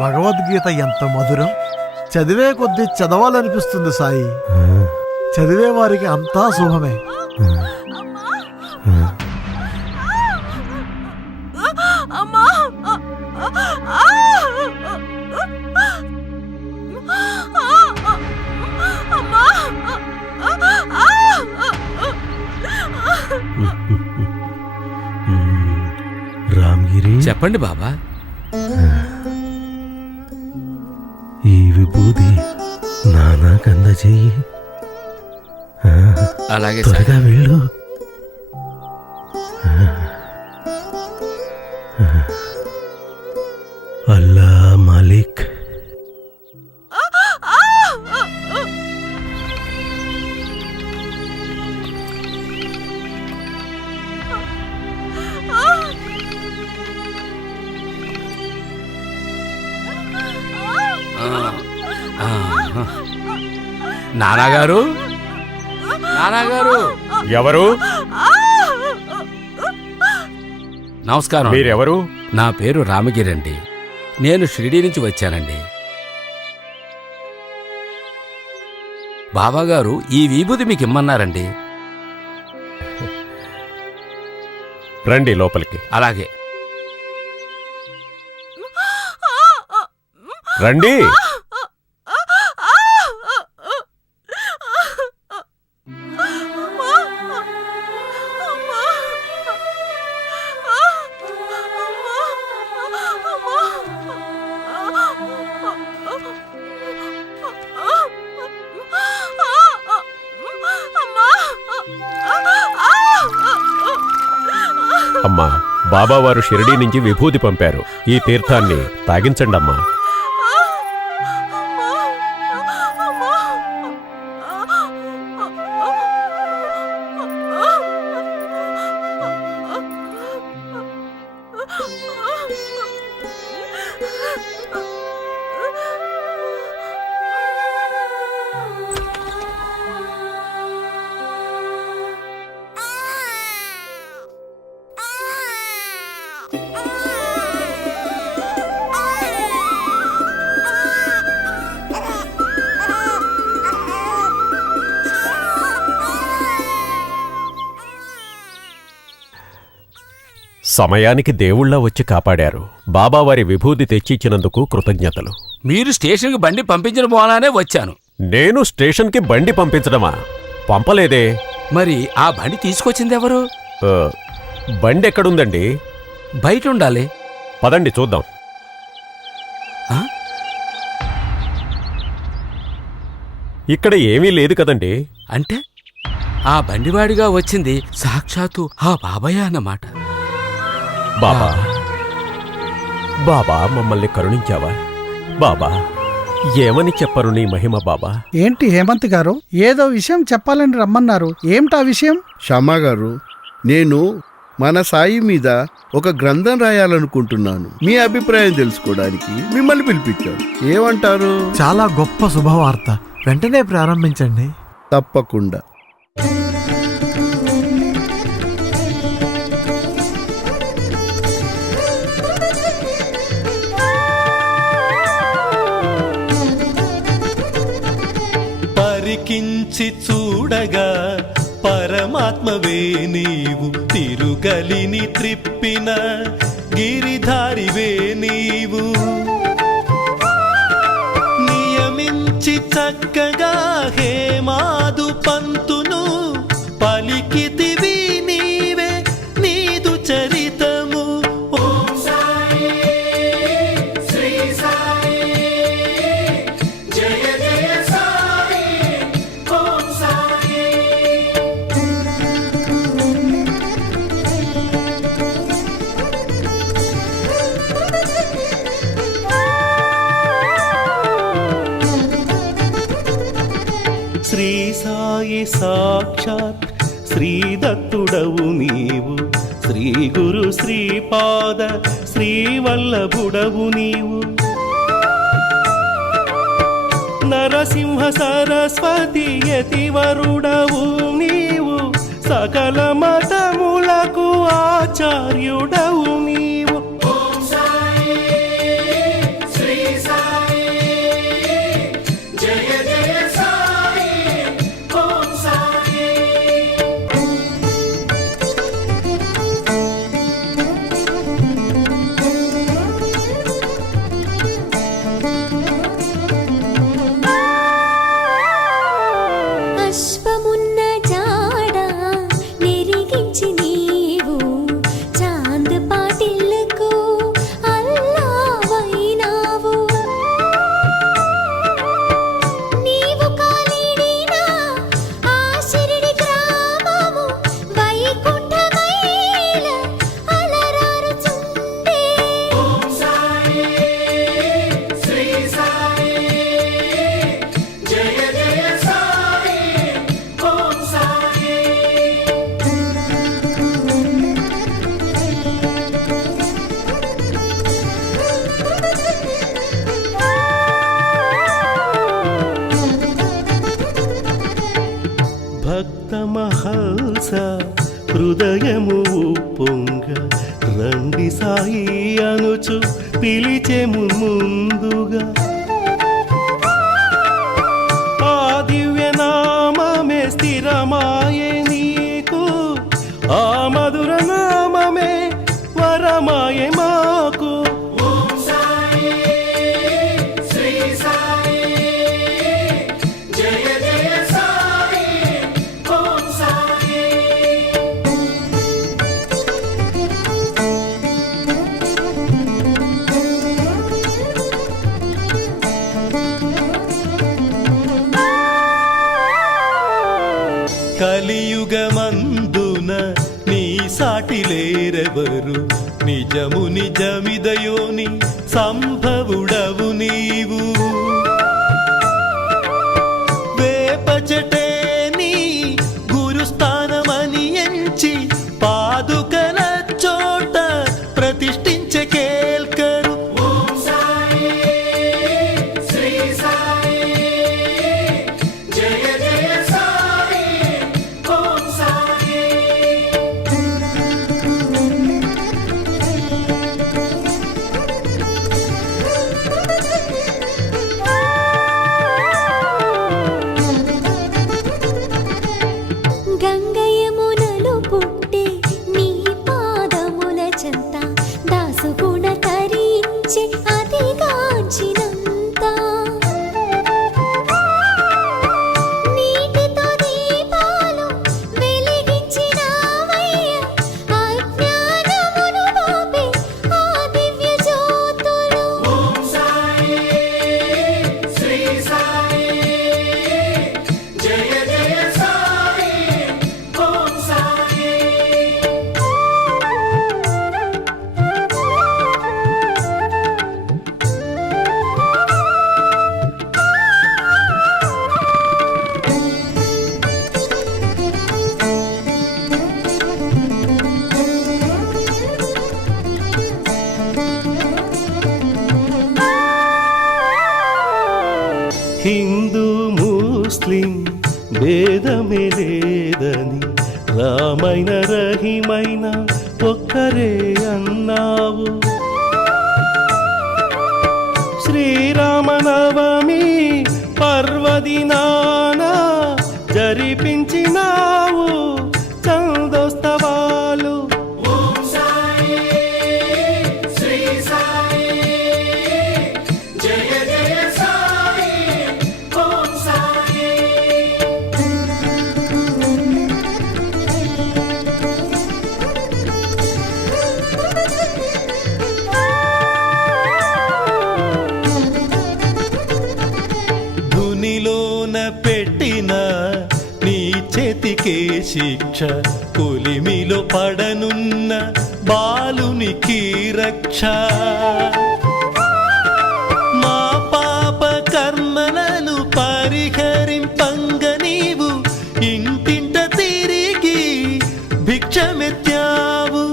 భగవద్గీత ఎంత మధురం. చదివే కొద్దీ చదవాలనిపిస్తుంది సాయి. చదివే వారికి అంతా శుభమే. రామగిరి, చెప్పండి బాబా. ఈ విభూది నానాకంద చెయ్యి. అలాగే త్వరగా వెళ్ళు. అల్లా మాలిక్. నాన్నగారు, నాన్నగారు. ఎవరు? నమస్కారం. మీరెవరు? నా పేరు రామగిరి అండి. నేను షిరిడీ నుంచి వచ్చానండి. బాబాగారు ఈ విభూతి మీకు ఇమ్మన్నారండి. రండి లోపలికి. అలాగే రండి. అమ్మా, బాబావారు షిరిడీ నుంచి విభూతి పంపారు. ఈ తీర్థాన్ని తాగించండమ్మా. సమయానికి దేవుళ్ళ వచ్చి కాపాడారు. బాబావారి విభూతి తెచ్చిచ్చినందుకు కృతజ్ఞతలు. మీరు స్టేషన్కి బండి పంపించిన పోలానే వచ్చాను. నేను స్టేషన్కి బండి పంపించడమా? పంపలేదే. మరి ఆ బండి తీసుకొచ్చింది ఎవరు? బండి ఎక్కడుందండి? బయట ఉండాలి. పదండి చూద్దాం. ఇక్కడ ఏమీ లేదు కదండి. అంటే ఆ బండివాడిగా వచ్చింది సాక్షాత్తు ఆ బాబాయ్ అన్నమాట. బాబా, బాబా మమ్మల్ని కరుణించావా? బాబా, ఏమని చెప్పరు నీ మహిమ బాబా? ఏంటి హేమంత్ గారు, ఏదో విషయం చెప్పాలని రమ్మన్నారు. ఏమిటా విషయం? శ్యామా గారు, నేను మన సాయి మీద ఒక గ్రంథం రాయాలనుకుంటున్నాను. మీ అభిప్రాయం తెలుసుకోవడానికి మిమ్మల్ని పిలిపించాను. ఏమంటారు? చాలా గొప్ప శుభవార్త. వెంటనే ప్రారంభించండి. తప్పకుండా. పరికించి చూడగా పరమాత్మవే నీవు, తిరుగలిని త్రిప్పిన గిరిధారివే నీవు. నియమించి చక్కగా హేమాదు పంతును పలికితివి నీవే, నీదు చరితము. ఓం సాయి శ్రీ సాయి జయ జయ సాయి ఓం సాయి. శ్రీ సాయి సాక్షాత్ శ్రీదత్తుడవు నీవు, శ్రీ గురు శ్రీపాద శ్రీవల్లభుడవు నీవు. నరసింహ సరస్వతి యతివరుడవు నీవు, సకల మతములకు ఆచార్యుడవు నీవు. ఓం సాయి శ్రీ హృదయము పొంగ రండి సాయి అనుచు పిలిచెము ముందుగా. ఆ దివ్యనామమే స్థిరమాయే నీకు, ఆ మధుర నామమే వరమాయే మాకు. కలియుగమందున నీ సాటి లేరెవరు, నిజము నిజమిదయోని సంభవుడవు నీవు. వేపచటే నీ గురుస్థానమని ఎంచి పాదుకల చోట ప్రతిష్ఠించే కేల్కరు. గంగయమునలు పుట్టే నీ పాదముల చెంత దాసుగుణ తరించి అదిగాంచినంత. నీటితో దీపాలు వెలిగించినావయ్య, అజ్ఞానమును బాపే ఆ దివ్య జ్యోతులు. హిందూ ముస్లిం భేదమే లేదని, రామైన రహిమైన ఒక్కరే అన్నావు. శ్రీరామనవమి పర్వదినాన జరిపించినావు చందోత్సవాలు. ధునిలోన పెట్టిన నీ చేతికే శిక్ష, కొలిమిలో పడనున్న బాలునికి రక్ష. మా పాప కర్మలను పరిహరింపంగ నీవు ఇంటింట తిరిగి భిక్షమెత్తావు.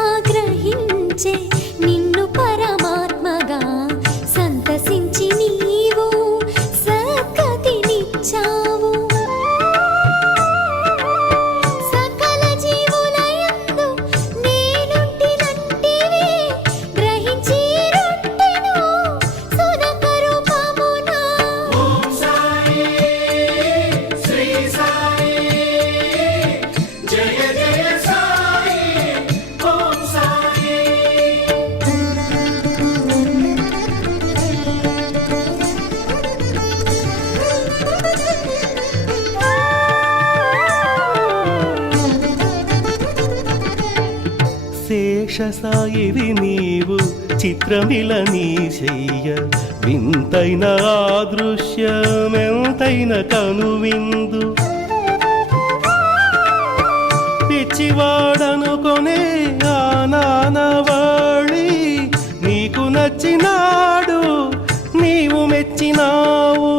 పాయజాగ్రహించే నిన్ను పరమాత్మగా సంతసించి నీవు సద్గతినిచ్చావు. సకల జీవులయందు నేనుంటినంటివి గ్రహించి రొట్టెను సునక రూపమున. శేషసాయివి నీవు చిత్రమిల నీ శయ్య, వింతైన ఆదృశ్యమెంతైన కనువిందు. పిచ్చివాడనుకొనే ఆ నానవాళి నీకు నచ్చినాడు చేర్చినావు.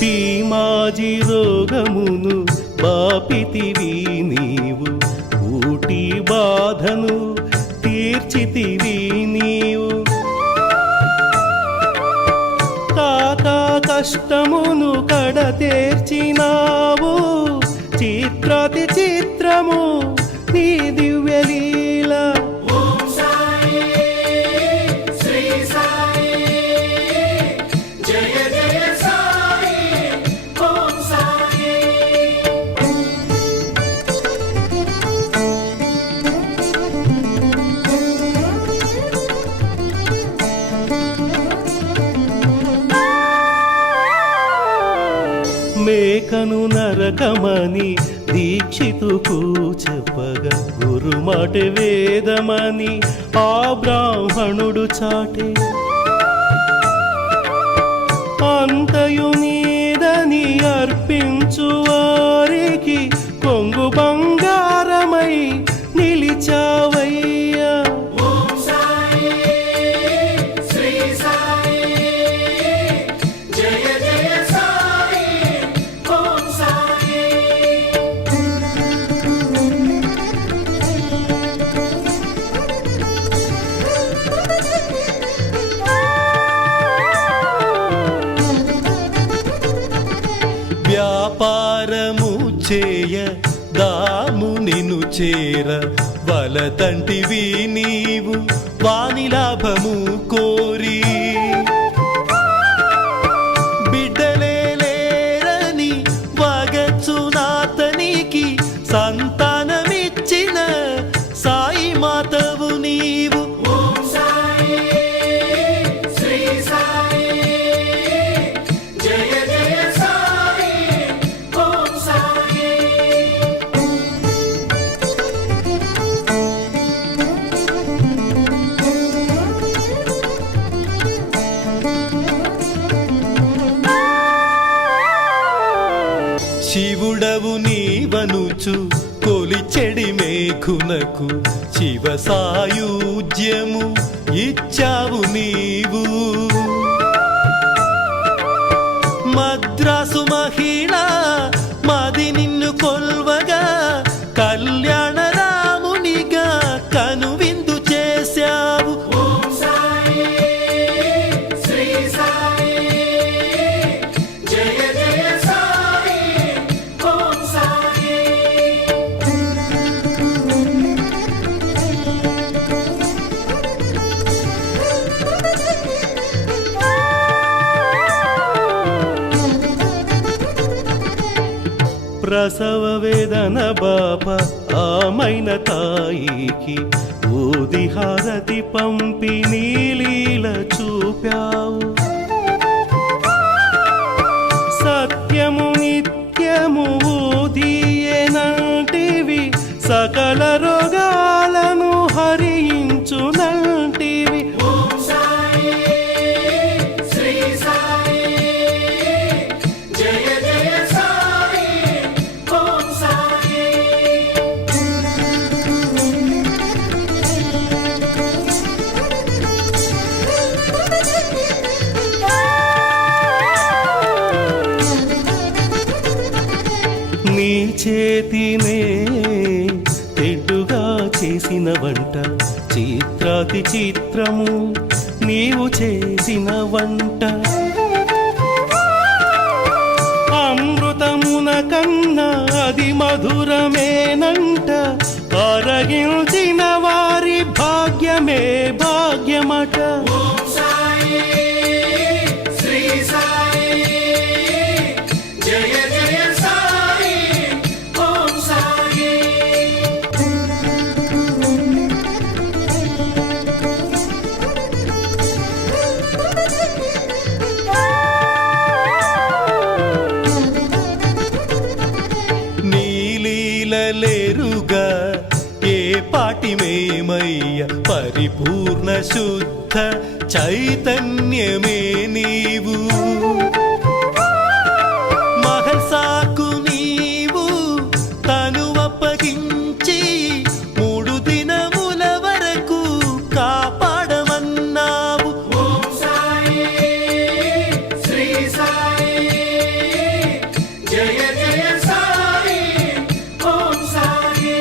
పీమాజి రోగమును బాపితివి నీవు, ఊటి బాధను తీర్చితివి నీవు. కాకా కష్టమును కడతేర్చినావు, చిత్రాతి చిత్రము నీ దివ్యలీల. మేకను నరకమని దీక్షితుకు చెప్పగా, గురుమాట వేదమని ఆ బ్రాహ్మణుడు చాటే. అంతయు నీదని అర్పించు వారికి కొంగు బంగారమై నిలిచావయ్యా. వ్యాపారము చేయ దాము నిను చేర వలతంటివి నీవు, వాని లాభము కోరి. బిడ్డలే లేరని వగచునాతనికి సంతానమిచ్చిన సాయి మాతవు నీవు. శివుడవు నీవనుచు కొలిచెడి మేఘునకు శివ సాయుజ్యము ఇచ్చావు నీవు. మద్రాసు మహిళ మది నిన్ను కొల్వగా, కళ్యాణ రామునిగా కనువిందు చేశావు. ప్రసవ వేదన బాప ఆమైన తాయికి ఊది హారతి పంపి నీలీల చూపావు. సత్యము నిత్యము ఊదియేనంటివి, సకల రోగాలను హరించునంటివి. నీ చేతినే తెడ్డుగా చేసిన వంట, చిత్రాతి చిత్రము నీవు చేసిన వంట. అమృతమున కన్నా అది మధురమేనంట, అరగించిన వారి భాగ్యమే భాగ్యమట. నీలీలలేరుగా ఏ పూర్ణ శుద్ధ చైతన్యమే నీవు మహల్సాకు నీవు తనువప్పగించి 3 దినముల వరకు కాపాడమన్నావు. ఓం సాయి శ్రీ సాయి జయ జయ సాయి ఓం సాయి.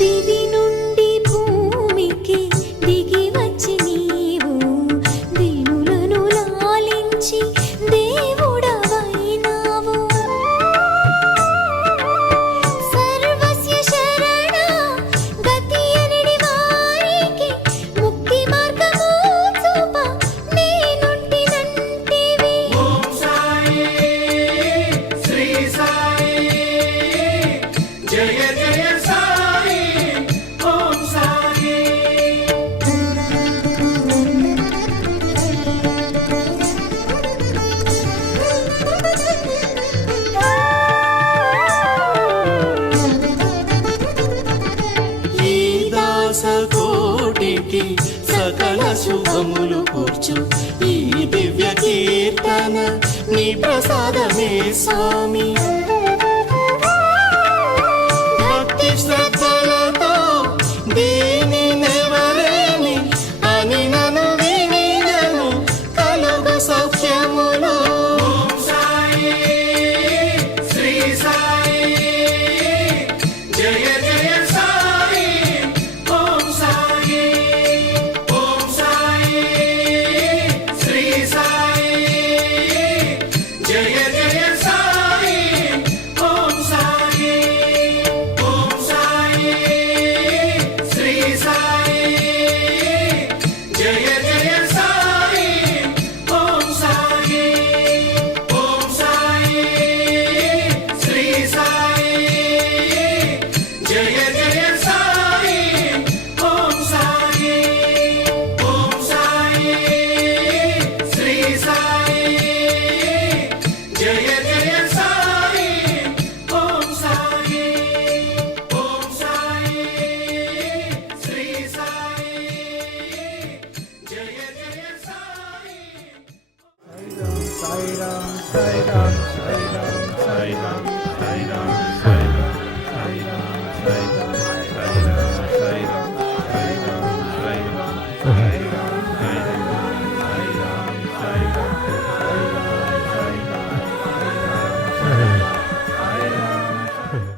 దివి నుండి భూమికి దిగి వచ్చి నీవు దీనులను లాలించి దేవుడవైనావు. సర్వస్య శరణ గతి అనడి వారికి ముక్తి మార్గము చూప నేనుంటినంటివి. ఓం సాయి శ్రీ సాయి జయ జయ సాయి ఓం సాయి. ఈ దాసకోటికి సకల శుభములు కూర్చు ఈ దివ్య కీర్తన నీ ప్రసాదమే స్వామి.